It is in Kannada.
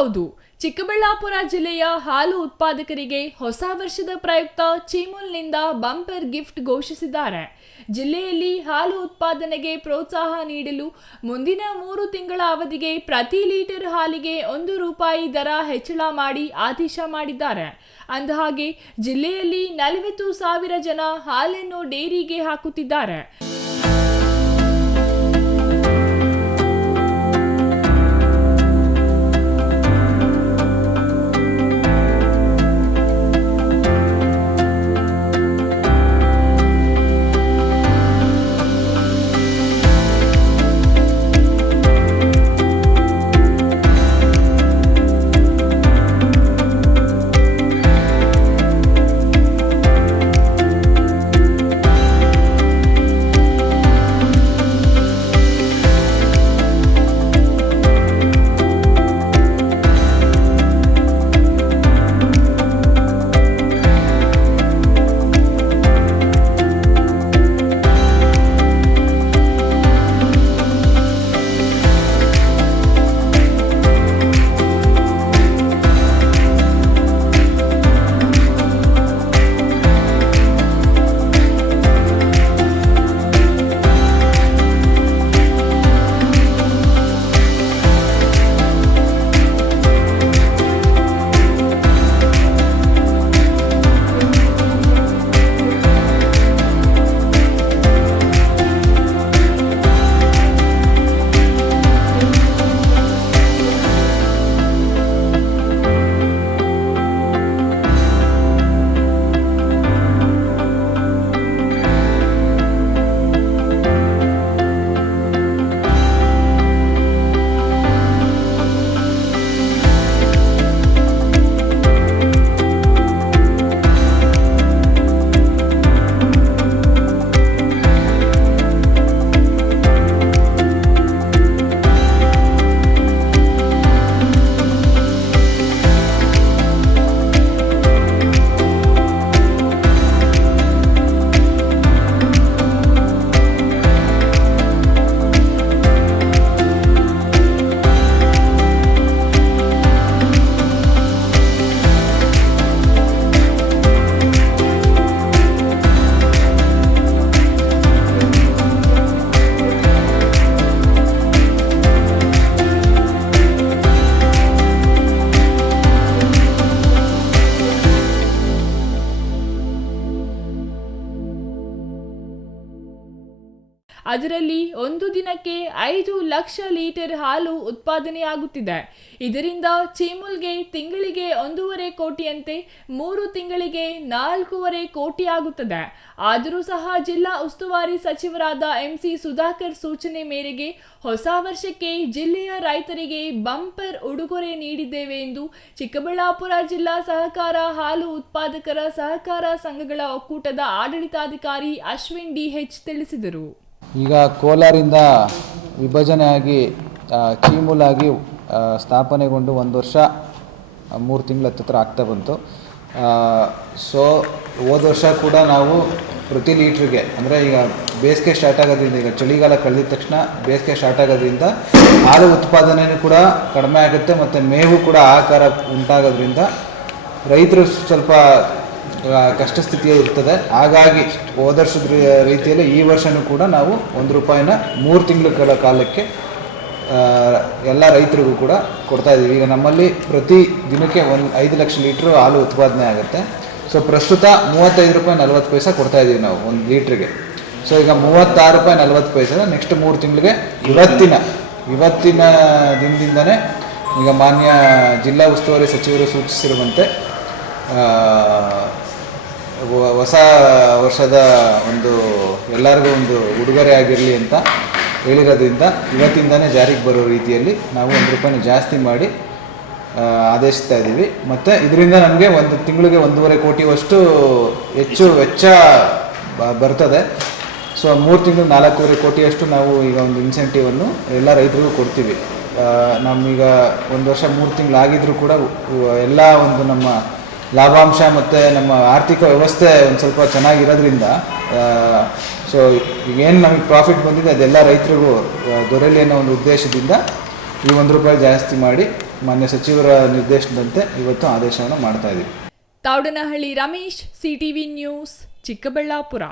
ಹೌದು, ಚಿಕ್ಕಬಳ್ಳಾಪುರ ಜಿಲ್ಲೆಯ ಹಾಲು ಉತ್ಪಾದಕರಿಗೆ ಹೊಸ ವರ್ಷದ ಪ್ರಯುಕ್ತ ಚೀಮೂಲ್ನಿಂದ ಬಂಪರ್ ಗಿಫ್ಟ್ ಘೋಷಿಸಿದ್ದಾರೆ. ಜಿಲ್ಲೆಯಲ್ಲಿ ಹಾಲು ಉತ್ಪಾದನೆಗೆ ಪ್ರೋತ್ಸಾಹ ನೀಡಲು ಮುಂದಿನ 3 ತಿಂಗಳ ಅವಧಿಗೆ ಪ್ರತಿ ಲೀಟರ್ ಹಾಲಿಗೆ ₹1 ದರ ಹೆಚ್ಚಳ ಮಾಡಿ ಆದೇಶ ಮಾಡಿದ್ದಾರೆ. ಅಂದಹಾಗೆ ಜಿಲ್ಲೆಯಲ್ಲಿ 40,000 ಜನ ಹಾಲನ್ನು ಡೇರಿಗೆ ಹಾಕುತ್ತಿದ್ದಾರೆ. ಅದರಲ್ಲಿ ಒಂದು ದಿನಕ್ಕೆ 5 ಲಕ್ಷ ಲೀಟರ್ ಹಾಲು ಉತ್ಪಾದನೆಯಾಗುತ್ತಿದೆ. ಇದರಿಂದ ಚೀಮೂಲ್ಗೆ ತಿಂಗಳಿಗೆ 1.5 ಕೋಟಿಯಂತೆ 3 ತಿಂಗಳಿಗೆ 4.5 ಕೋಟಿ ಆಗುತ್ತದೆ. ಆದರೂ ಸಹ ಜಿಲ್ಲಾ ಉಸ್ತುವಾರಿ ಸಚಿವರಾದ MC ಸುಧಾಕರ್ ಸೂಚನೆ ಮೇರೆಗೆ ಹೊಸ ವರ್ಷಕ್ಕೆ ಜಿಲ್ಲೆಯ ರೈತರಿಗೆ ಬಂಪರ್ ಉಡುಗೊರೆ ನೀಡಿದ್ದೇವೆ ಎಂದು ಚಿಕ್ಕಬಳ್ಳಾಪುರ ಜಿಲ್ಲಾ ಸಹಕಾರ ಹಾಲು ಉತ್ಪಾದಕರ ಸಹಕಾರ ಸಂಘಗಳ ಒಕ್ಕೂಟದ ಆಡಳಿತಾಧಿಕಾರಿ ಅಶ್ವಿನ್ DH ತಿಳಿಸಿದರು. ಈಗ ಕೋಲಾರಿಂದ ವಿಭಜನೆಯಾಗಿ ಚೀಮೂಲಾಗಿ ಸ್ಥಾಪನೆಗೊಂಡು 1 ವರ್ಷ 3 ತಿಂಗಳ ಹತ್ತಿರ ಆಗ್ತಾ ಬಂತು. ಸೊ ಹೋದ ವರ್ಷ ಕೂಡ ನಾವು ಪ್ರತಿ ಲೀಟ್ರಿಗೆ ಅಂದರೆ ಈಗ ಬೇಸಿಗೆ ಸ್ಟಾರ್ಟ್ ಆಗೋದ್ರಿಂದ, ಈಗ ಚಳಿಗಾಲ ಕಳೆದ ತಕ್ಷಣ ಬೇಸಿಗೆ ಸ್ಟಾರ್ಟ್ ಆಗೋದ್ರಿಂದ ಹಾಲು ಉತ್ಪಾದನೆಯೂ ಕೂಡ ಕಡಿಮೆ ಆಗುತ್ತೆ ಮತ್ತು ಮೇವು ಕೂಡ ಆಹಾರ ಉಂಟಾಗೋದ್ರಿಂದ ರೈತರು ಸ್ವಲ್ಪ ಕಷ್ಟ ಸ್ಥಿತಿಯಲ್ಲಿ ಇರ್ತದೆ. ಹಾಗಾಗಿ ಹೋದ ವರ್ಷದ ರೀತಿಯಲ್ಲಿ ಈ ವರ್ಷವೂ ಕೂಡ ನಾವು ₹1ನ 3 ತಿಂಗಳ ಕಾಲಕ್ಕೆ ಎಲ್ಲ ರೈತರಿಗೂ ಕೂಡ ಕೊಡ್ತಾಯಿದ್ದೀವಿ. ಈಗ ನಮ್ಮಲ್ಲಿ ಪ್ರತಿ ದಿನಕ್ಕೆ 5 ಲಕ್ಷ ಲೀಟ್ರು ಹಾಲು ಉತ್ಪಾದನೆ ಆಗುತ್ತೆ. ಸೊ ಪ್ರಸ್ತುತ ₹35.40 ಕೊಡ್ತಾಯಿದ್ದೀವಿ ನಾವು 1 ಲೀಟ್ರಿಗೆ. ಸೊ ಈಗ ₹36.40 ನೆಕ್ಸ್ಟ್ 3 ತಿಂಗಳಿಗೆ ಇವತ್ತಿನ ದಿನದಿಂದನೇ ಈಗ ಮಾನ್ಯ ಜಿಲ್ಲಾ ಉಸ್ತುವಾರಿ ಸಚಿವರು ಸೂಚಿಸಿರುವಂತೆ ಹೊಸ ವರ್ಷದ ಎಲ್ಲರಿಗೂ ಒಂದು ಉಡುಗೊರೆ ಆಗಿರಲಿ ಅಂತ ಹೇಳಿರೋದ್ರಿಂದ ಇವತ್ತಿಂದನೇ ಜಾರಿಗೆ ಬರೋ ರೀತಿಯಲ್ಲಿ ನಾವು ₹1 ಜಾಸ್ತಿ ಮಾಡಿ ಆದೇಶಿಸ್ತಾ ಇದ್ದೀವಿ. ಮತ್ತು ಇದರಿಂದ ನಮಗೆ ಒಂದು ತಿಂಗಳಿಗೆ 1.5 ಕೋಟಿಯಷ್ಟು ಹೆಚ್ಚು ವೆಚ್ಚ ಬರ್ತದೆ. ಸೊ 3 ತಿಂಗಳು 4.5 ಕೋಟಿಯಷ್ಟು ನಾವು ಈಗ ಒಂದು ಇನ್ಸೆಂಟಿವನ್ನು ಎಲ್ಲ ರೈತರಿಗೂ ಕೊಡ್ತೀವಿ. ನಮ್ಮೀಗ 1 ವರ್ಷ 3 ತಿಂಗಳಾಗಿದ್ದರೂ ಕೂಡ ಎಲ್ಲ ಒಂದು ನಮ್ಮ ಲಾಭಾಂಶ ಮತ್ತು ನಮ್ಮ ಆರ್ಥಿಕ ವ್ಯವಸ್ಥೆ ಒಂದು ಸ್ವಲ್ಪ ಚೆನ್ನಾಗಿರೋದ್ರಿಂದ ಸೊ ಏನು ನಮಗೆ ಪ್ರಾಫಿಟ್ ಬಂದಿದೆ ಅದೆಲ್ಲ ರೈತರಿಗೂ ದೊರೆಯಲಿ ಅನ್ನೋ ಒಂದು ಉದ್ದೇಶದಿಂದ ಈ ₹1 ಜಾಸ್ತಿ ಮಾಡಿ ಮಾನ್ಯ ಸಚಿವರ ನಿರ್ದೇಶನದಂತೆ ಇವತ್ತು ಆದೇಶವನ್ನು ಮಾಡ್ತಾ ಇದ್ದೀವಿ. Thoudanahalli Ramesh, CTV news, Chikkaballapur.